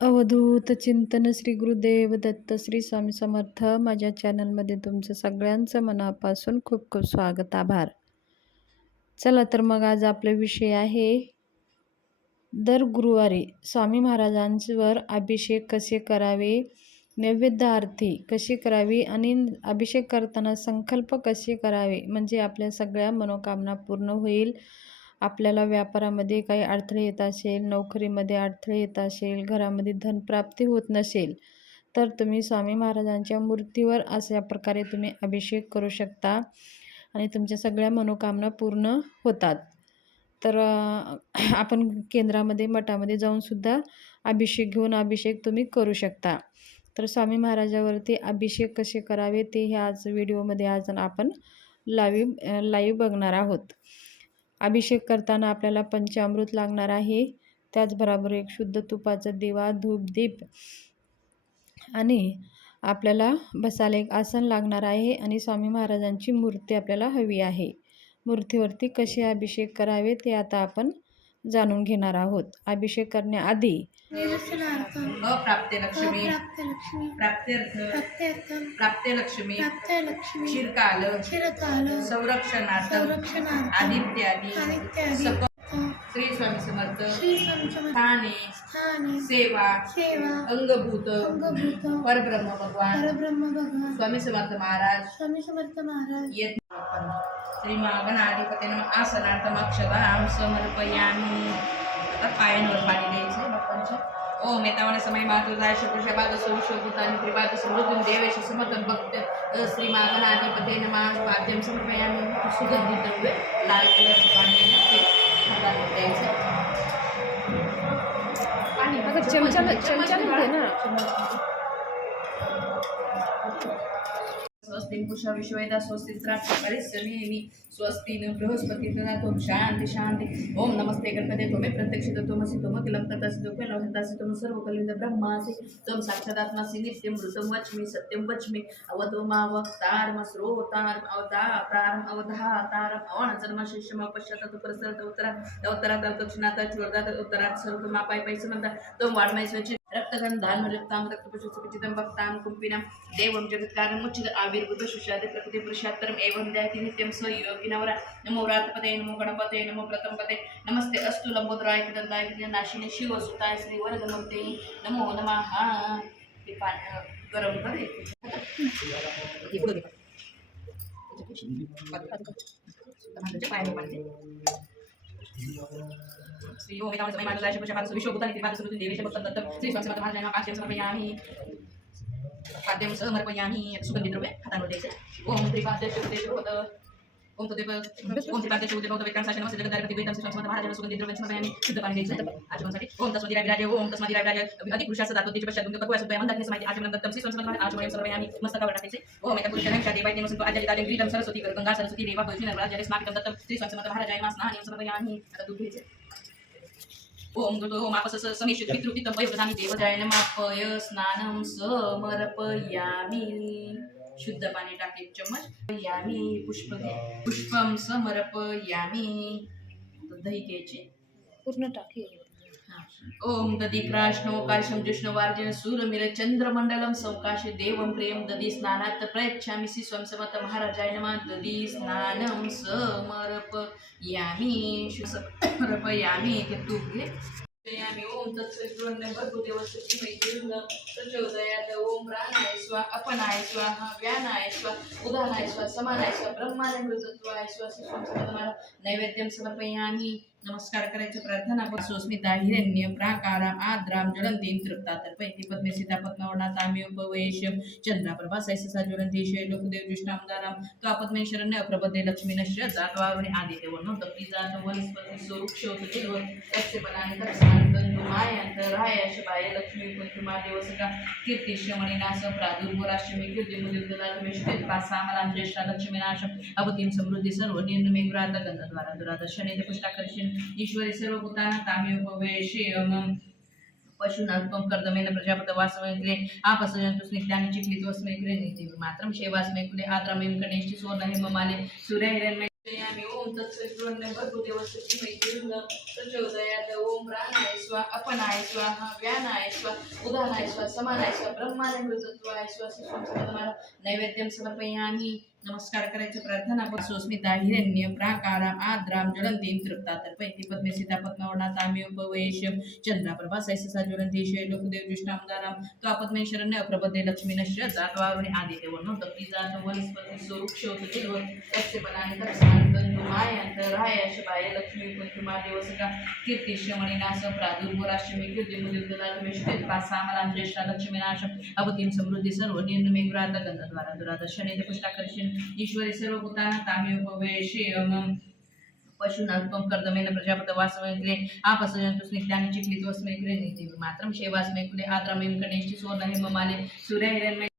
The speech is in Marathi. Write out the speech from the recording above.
अवधूत चिंतन श्री गुरुदेव दत्त श्री स्वामी समर्थ. माझ्या चॅनलमध्ये तुमचं सगळ्यांचं मनापासून खूप खूप स्वागत, आभार. चला तर मग आज आपला विषय आहे दर गुरुवारी स्वामी महाराजांवर अभिषेक कसे करावे, नैवेद्य आरती कशी करावी आणि अभिषेक करताना संकल्प कसे करावे, म्हणजे आपल्या सगळ्या मनोकामना पूर्ण होईल. आपल्याला व्यापारामध्ये काही अडथळे येत असेल, नोकरीमध्ये अडथळे येत असेल, घरामध्ये धनप्राप्ती होत नसेल, तर तुम्ही स्वामी महाराजांच्या मूर्तीवर अशा प्रकारे तुम्ही अभिषेक करू शकता आणि तुमच्या सगळ्या मनोकामना पूर्ण होतात. तर आपण केंद्रामध्ये मठामध्ये जाऊनसुद्धा अभिषेक घेऊन अभिषेक तुम्ही करू शकता. तर स्वामी महाराजावरती अभिषेक कसे करावे ते ह्या आज व्हिडिओमध्ये आज आपण लाईव्ह बघणार आहोत. अभिषेक करताना आपल्याला पंचामृत लागणार आहे, त्याचबरोबर एक शुद्ध तुपाचा दिवा, धूप, दीप आणि आपल्याला बसायला एक आसन लागणार आहे आणि स्वामी महाराजांची मूर्ती आपल्याला हवी आहे. मूर्तीवरती कसे अभिषेक करावे ते आता आपण जाणून घेणार आहोत. अभिषेक करण्याआधी अप्राप्ते लक्ष्मी प्राप्त्यर्थम प्राप्ते लक्ष्मी चिरकाल संरक्षणार्थम आदित्यादि श्री स्वामी समर्थ स्थाने सेवा अंगभूत परब्रह्म भगवान स्वामी समर्थ महाराज येत श्री गणाधिपती नमः. आसनार्थम अक्षतां समर्पयामि. आता पायांवर पाणी द्यायचं बाप्पांच्या. ओम एतावने समय मातृदाय शुक्रशबाद सुशोभूतानि त्रिपाद समृद्धं देवेश समर्थं भक्त श्री गणाधिपती नमः. पाद्यम समर्पयामि. सुगंधित द्रव्य लाल कलरचं पाणी हातावर द्यायचं. पाणी बघा चमचा ना. स्वस्ति पुषा विश्वेदा स्वस्ति परिश्रमेमि स्वस्ति न बृहस्पति तदातो शांति शांति. ओम नमस्ते गणपते त्वमेव प्रत्यक्षितो त्वमसि त्वमखिलं तथासि त्वमेव लभतासि त्वं सर्वकलित ब्रह्मासि त्वं साक्षादात्मासि नित्यं मृतं वच्मि सत्यं वच्मि. अवतो मा वक्तारम श्रोतारम अवतारम अवधातारम अवनचर्म शिष्यम पश्चात परसरत उत्तरात दक्षिणात चूर्धात उत्तरात सर्व मा पाय समंता त्वं वाड्मय स्वच्छ रक्तगंधान रक्तां रक्तपशुचितं भक्तां कुंपिनं देवं जगत्कारं मुच्चित आविर्भूत शुष्यादि प्रकृति पुरुषात्तरम् एवं दयाति नित्यं स योगिनवरा. नमो व्रातपते नमो गणपते नमो प्रथमपते नमस्ते अस्तु लंबोदराय दंडाय नाशिने शिवसुताय श्री वरदमूर्ते नमो नमः. गरम करे श्री ओम एतावने समय मातृदाय शुक्रशबाद विश्वभूतानि त्रिपाद समृद्धं देवेश भक्तं दत्तं श्री स्वामी समर्थ महाराजांना पाद्यं समर्पयामि. पाद्यं समर्पयामि. सुगंधित द्रव्य हातावर द्यायचं. ओम त्रिपाद्य शुद्धेश होत. ओम त्रिपाद्य शुद्धे भवतो विक्रांत नमस्ते जगदाधिपती वेदम श्री स्वामी समर्थ महाराजांना सुगंधित द्रव्य समर्पयामि. शुद्ध पाणी द्यायचं आचमनासाठी. ओम तस्मदीराय विराजे. ओम तस्मदीराय विराजे अधिक पुरुषाचं दातोतीचे पश्चात दुंग पक्वास उपाय मंदाग्नी समाधी आचमन दत्तं श्री स्वामी समर्थ महाराज आचमन समर्पयामि. मस्तकावर टाकायचे. ओम एका पुरुषाने शादी वैद्य नसतो आद्यादिताले ग्रीडम सरस्वती गंगा सरस्वती रेवा भजनी नर्मदा जले स्नापितं दत्तं श्री स्वामी समर्थ महाराजांना स्नानं समर्पयामि. आता दूध घ्यायचे. ओम गुरु ओम आपस समेश पितृपितं वयोप्रधानी देवजाय नमः. स्नानं समर्पयामि. शुद्ध पाणी टाके चम्मच यामी. पुष्पम समर्पयामि. दही घ्यायचे पूर्ण टाके. ओम दधी कृष्णो काशम जिष्णु वार्जन सूरमिर चंद्रमंडलम सौकाशे देवं प्रेम दधी स्नानात प्रयच्छामि. श्री स्वामी समर्थ महाराजाय नमः. दधी स्नानं समर्पयामि. समर्पयामि. ते तूप घे. ओम तत्सवितुर्वरेण्यं भर्गोदेवस्य धीमहि प्रचोदयात्. ओम प्राणाय स्वाहा अपनाय स्वाहा व्यानाय स्वाहा उदानाय स्वाहा समानाय स्वाहा ब्रह्माय मृतत्वाय स्वाहा. नैवेद्यं समर्पयामि. नमस्कार करायचं. प्रार्थना सुस्मिता हिरण्य प्राकाराम आद्राम ज्वलंतीं तृप्ता तर्पयति पद्मे सीता पद्मवर्णा ताम्य उपवेश्यं चंद्राप्रभा सैसा ज्वलंती शैलोकदेव जुष्टामदाराम का पद्मे शरण्य प्रपदे लक्ष्मी नश्य जातवारुणी आदित्य वर्णो तप्ती जात वनस्पती सुवृक्षोत देव तस्य बनानि तत्सांतंतु मायांत रायाश बाय लक्ष्मी कुंकुमा देवसका कीर्तिश्यमणिनाश प्रादुर्भराश्रमी कीर्तिमुदित ददातमेश पासामलां ज्येष्ठा लक्ष्मीनाश अवतीं समृद्धी सर्व निर्णमे ग्रात गंधद्वारा दुराद शनि पुष्टाकर्षण ईश्वरी सर्वभूतानां ताम्योपवेश्यं पशूनात्मं कर्दमेन प्रजापत वासवैक्रे आपसजन्तु स्निग्धानि चिक्लितोऽस्मै कृ मात्रं शेवास्मै कुले आद्रमें कणेष्टि सुवर्णहेम माले सूर्यहिरण्मयामि. ओम तत्सवितुर्वरेण्यं भर्गो देवस्य धीमहि धियो यो प्रचोदयात् ओम प्राणाय स्वाहा अपनाय स्वाहा व्यानाय स्वाहा उदानाय स्वाहा समानाय स्वाहा ब्रह्माण्ड मृतत्वाय स्वाहा सुसंस्कृतमाला नैवेद्यं समर्पयामि नमस्कार करायचं प्रार्थना सुस्मिता हिरण्य प्राकाराम आद्राम ज्वलंतीं तृप्ता तर्पयति पद्मे सीता पद्मवर्णा ताम्योपवेश्यं चंद्राप्रभा सैससा ज्वलंती शैलोकदेव जुष्टामदाराम तो पद्मे शरण्य प्रपदे लक्ष्मीनश्च जातवारुणी आदित्य वर्णो तप्ती जात वनस्पती सुवृक्षोत देव तस्य बनानि तत्सांत मायांत रायाश बाय लक्ष्मी पंचमा देवसका कीर्तिश्यमणिनाश प्रादुर्भराश्रमी कीर्तिमुदितदातमेश्वर पासामलां ज्येष्ठा लक्ष्मीनाश अवतीं समृद्धी सर्व निर्नुमेग्रात गंधद्वारा दुरात शनि पुष्टाकर्षण ईश्वरी सर्वभूताना ताम्योपवेशेयम पशुनाल्पम कर्दमेन प्रजापत वासवंक्रे आपसजंतु स्निग्धानि चिक्लितो अस्मै कृ नीति मात्रम शेवास्मै कुले आद्रमें कणेष्टि सोनहिम माले सूर्य हिरण्मय